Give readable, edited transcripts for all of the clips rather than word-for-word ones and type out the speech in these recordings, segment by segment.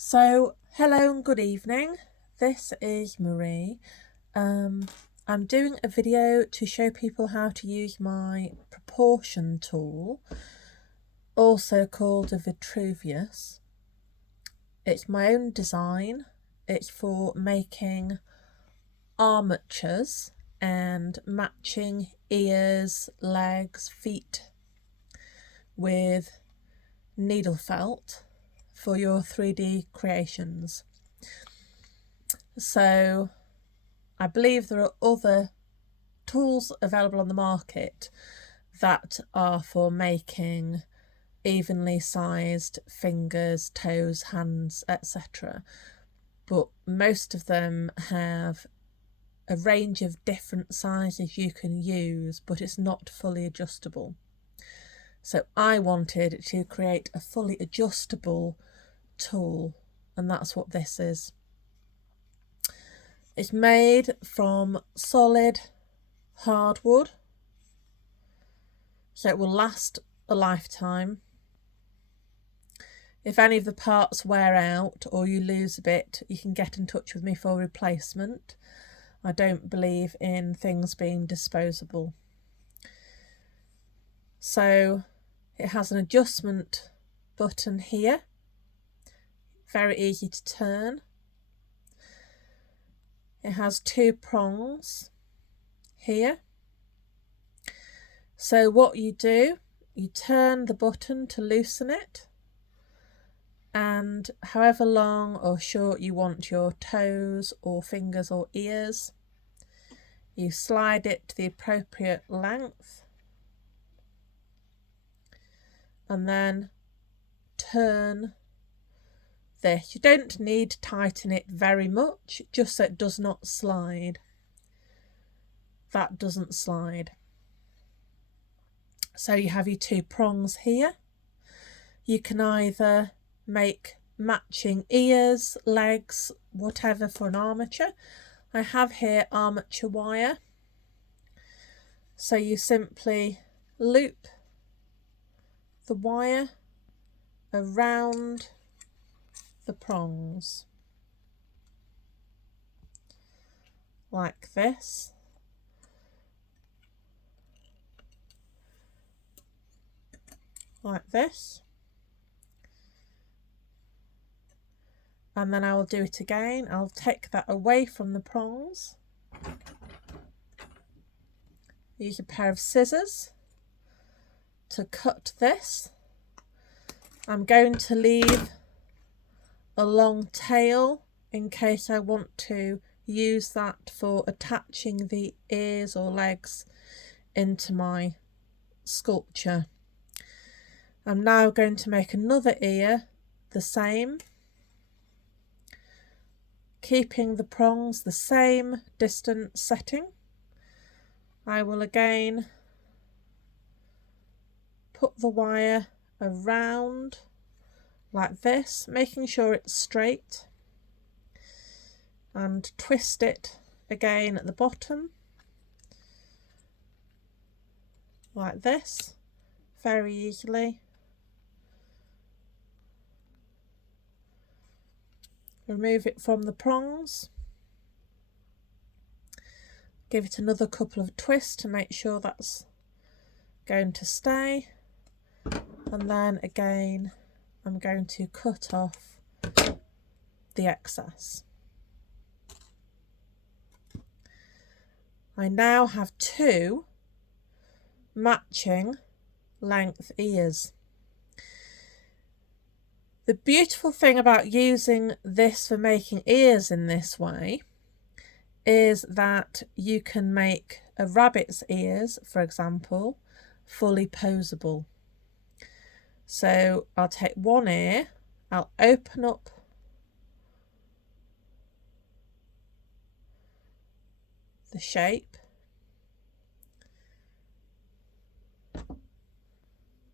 So, hello and good evening. This is Marie. I'm doing a video to show people how to use my proportion tool, also called a Vitruvius. It's my own design. It's for making armatures and matching ears, legs, feet with needle felt for your 3D creations. So I believe there are other tools available on the market that are for making evenly sized fingers, toes, hands, etc. But most of them have a range of different sizes you can use, but it's not fully adjustable. So I wanted to create a fully adjustable tool, and that's what this is. It's made from solid hardwood, so it will last a lifetime. If any of the parts wear out or you lose a bit, you can get in touch with me for replacement. I don't believe in things being disposable. So it has an adjustment button here, very easy to turn. It has two prongs here. So what you do, you turn the button to loosen it, and however long or short you want your toes or fingers or ears, you slide it to the appropriate length and then turn this. You don't need to tighten it very much, just so it does not slide. That doesn't slide. So you have your two prongs here. You can either make matching ears, legs, whatever for an armature. I have here armature wire. So you simply loop the wire around the prongs like this. Like this. And then I will do it again. I'll take that away from the prongs. Use a pair of scissors to cut this. I'm going to leave a long tail in case I want to use that for attaching the ears or legs into my sculpture. I'm now going to make another ear the same, keeping the prongs the same distance setting. I will again put the wire around like this, making sure it's straight, and twist it again at the bottom like this, very easily. Remove it from the prongs. Give it another couple of twists to make sure that's going to stay. And then again, I'm going to cut off the excess. I now have two matching length ears. The beautiful thing about using this for making ears in this way is that you can make a rabbit's ears, for example, fully posable. So I'll take one ear, I'll open up the shape,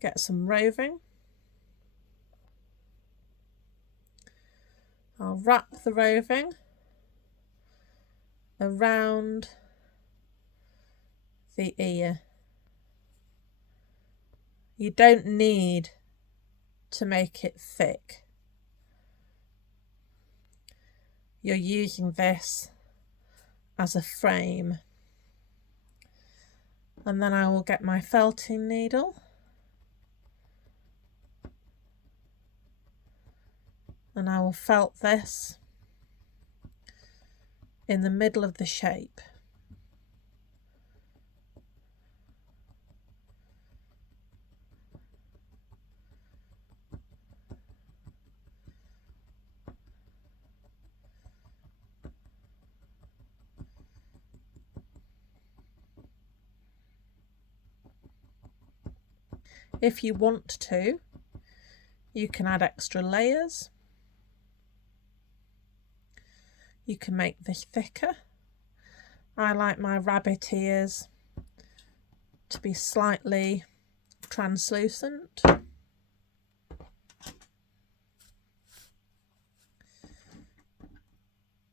get some roving. I'll wrap the roving around the ear. You don't need to make it thick. you're using this as a frame. And then I will get my felting needle and I will felt this in the middle of the shape. If you want to, you can add extra layers. You can make this thicker. I like my rabbit ears to be slightly translucent.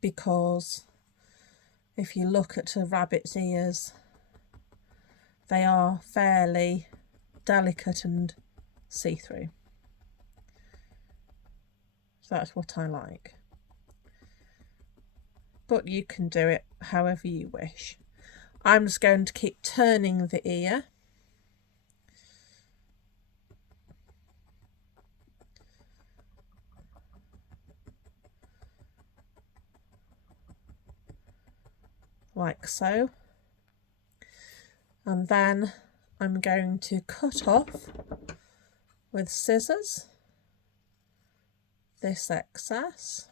Because if you look at a rabbit's ears, they are fairly delicate and see-through. So that's what I like. But you can do it however you wish. I'm just going to keep turning the ear. Like so. And then I'm going to cut off with scissors this excess.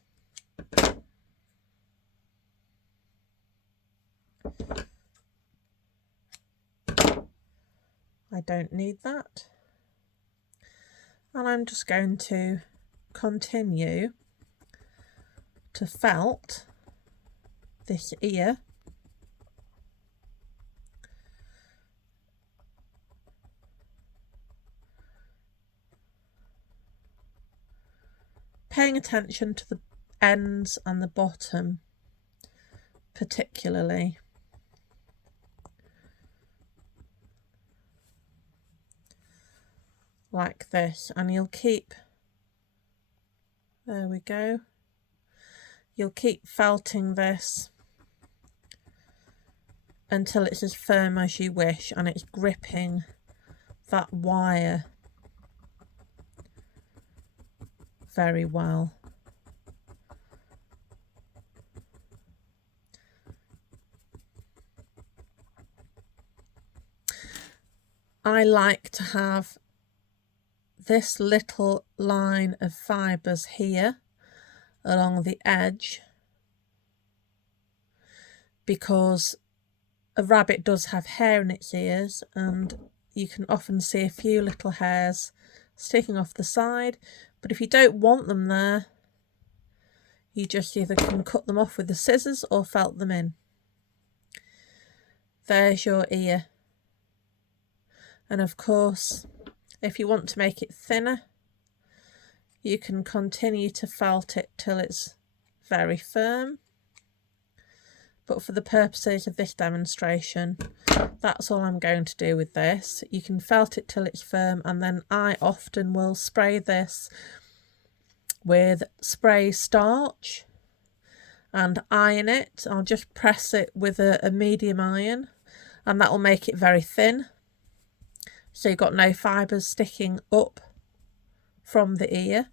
I don't need that. And I'm just going to continue to felt this ear paying attention to the ends and the bottom particularly. Like this, and you'll keep, there we go, you'll keep felting this until it's as firm as you wish and it's gripping that wire very well. I like to have this little line of fibres here along the edge because a rabbit does have hair in its ears and you can often see a few little hairs sticking off the side, but if you don't want them there, you just either can cut them off with the scissors or felt them in. There's your ear. And of course, if you want to make it thinner, you can continue to felt it till it's very firm. But for the purposes of this demonstration, that's all I'm going to do with this. You can felt it till it's firm, and then I often will spray this with spray starch and iron it. I'll just press it with a medium iron and that will make it very thin. So you've got no fibres sticking up from the ear.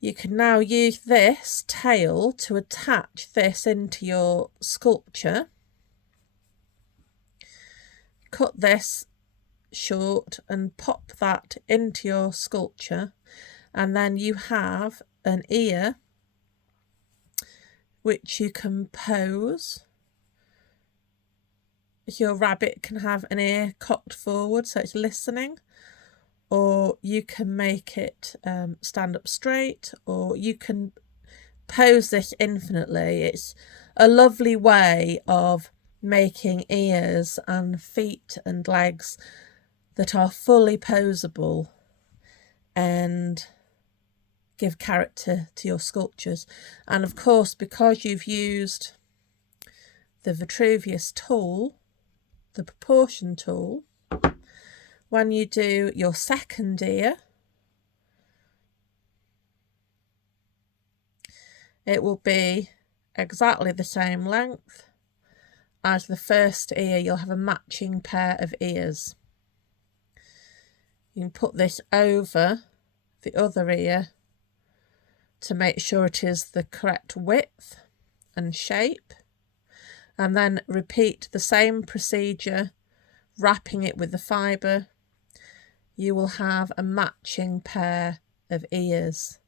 You can now use this tail to attach this into your sculpture. Cut this short and pop that into your sculpture, and then you have an ear which you can pose. Your rabbit can have an ear cocked forward so it's listening, or you can make it stand up straight, or you can pose this infinitely. It's a lovely way of making ears and feet and legs that are fully poseable and give character to your sculptures. And of course, because you've used the Vitruvius tool, the proportion tool, when you do your second ear, It will be exactly the same length as the first ear. You'll have a matching pair of ears. You can put this over the other ear to make sure it is the correct width and shape, and then repeat the same procedure, wrapping it with the fibre. You will have a matching pair of ears.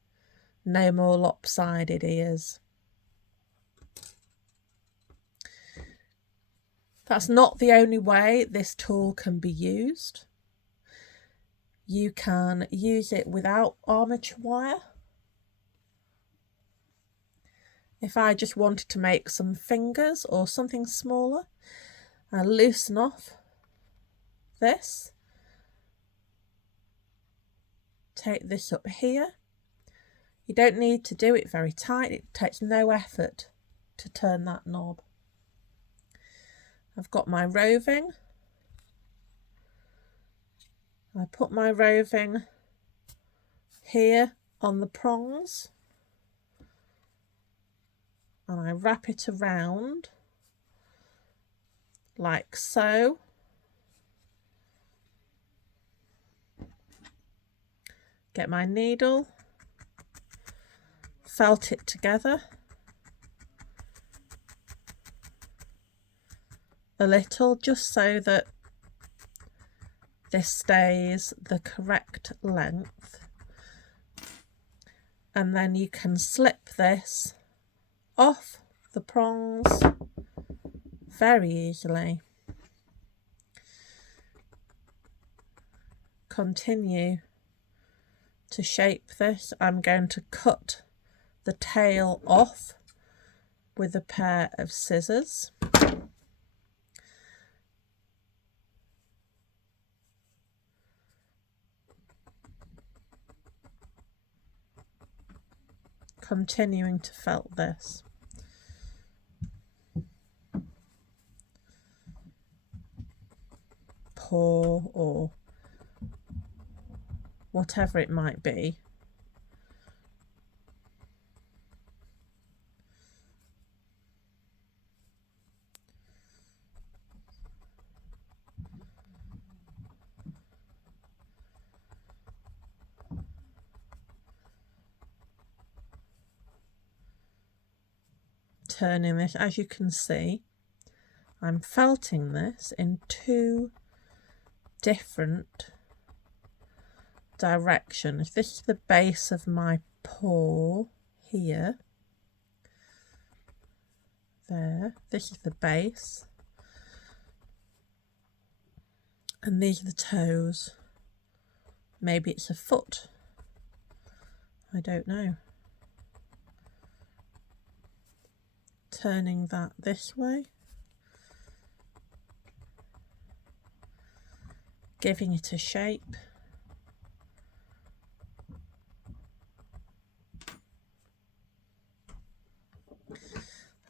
No more lopsided ears. That's not the only way this tool can be used. You can use it without armature wire. If I just wanted to make some fingers or something smaller, I loosen off this, take this up here. You don't need to do it very tight, it takes no effort to turn that knob. I've got my roving. I put my roving here on the prongs and I wrap it around like so. Get my needle, felt it together a little, just so that this stays the correct length, and then you can slip this off the prongs very easily. Continue to shape this. I'm going to cut the tail off with a pair of scissors. Continuing to felt this. Paw or whatever it might be. Turning this, as you can see, I'm felting this in two different directions. This is the base of my paw here. There, this is the base. And these are the toes. Maybe it's a foot. I don't know. Turning that this way. Giving it a shape.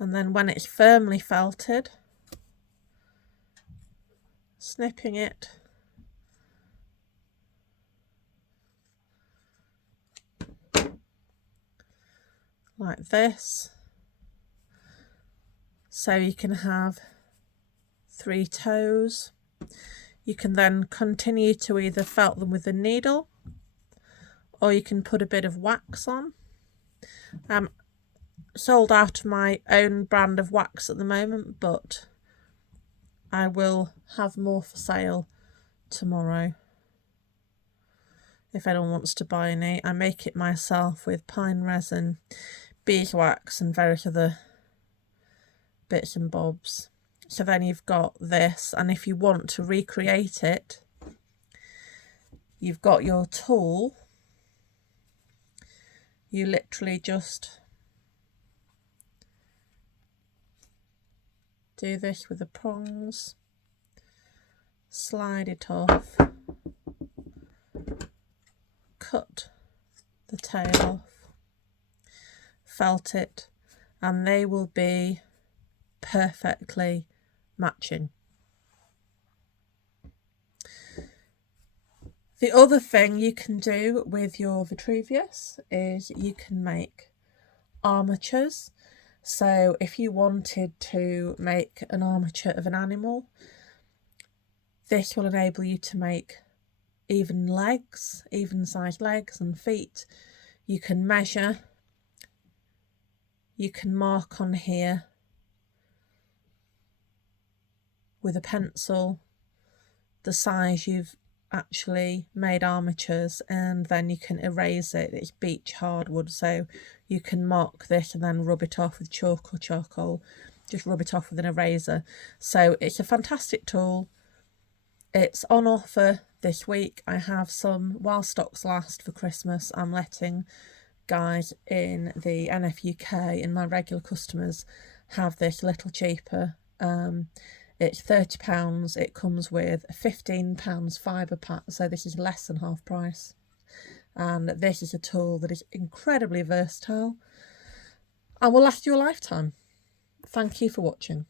And then when it's firmly felted, snipping it like this, so you can have 3 toes. You can then continue to either felt them with a needle, or you can put a bit of wax on. I'm sold out of my own brand of wax at the moment, but I will have more for sale tomorrow if anyone wants to buy any. I make it myself with pine resin, beeswax and various other bits and bobs. So then you've got this, and if you want to recreate it, you've got your tool. You literally just do this with the prongs, slide it off, cut the tail off, felt it, and they will be perfectly matching. The other thing you can do with your Vitruvius is you can make armatures. So if you wanted to make an armature of an animal, this will enable you to make even sized legs and feet. You can measure, you can mark on here with a pencil the size you've actually made armatures, and then you can erase it. It's beech hardwood, so you can mark this and then rub it off with chalk or charcoal. Just rub it off with an eraser. So it's a fantastic tool. It's on offer this week. I have some, while stocks last for Christmas, I'm letting guys in the NFUK and my regular customers have this a little cheaper. It's £30. It comes with a £15 fibre pack, so this is less than half price. And this is a tool that is incredibly versatile and will last you a lifetime. Thank you for watching.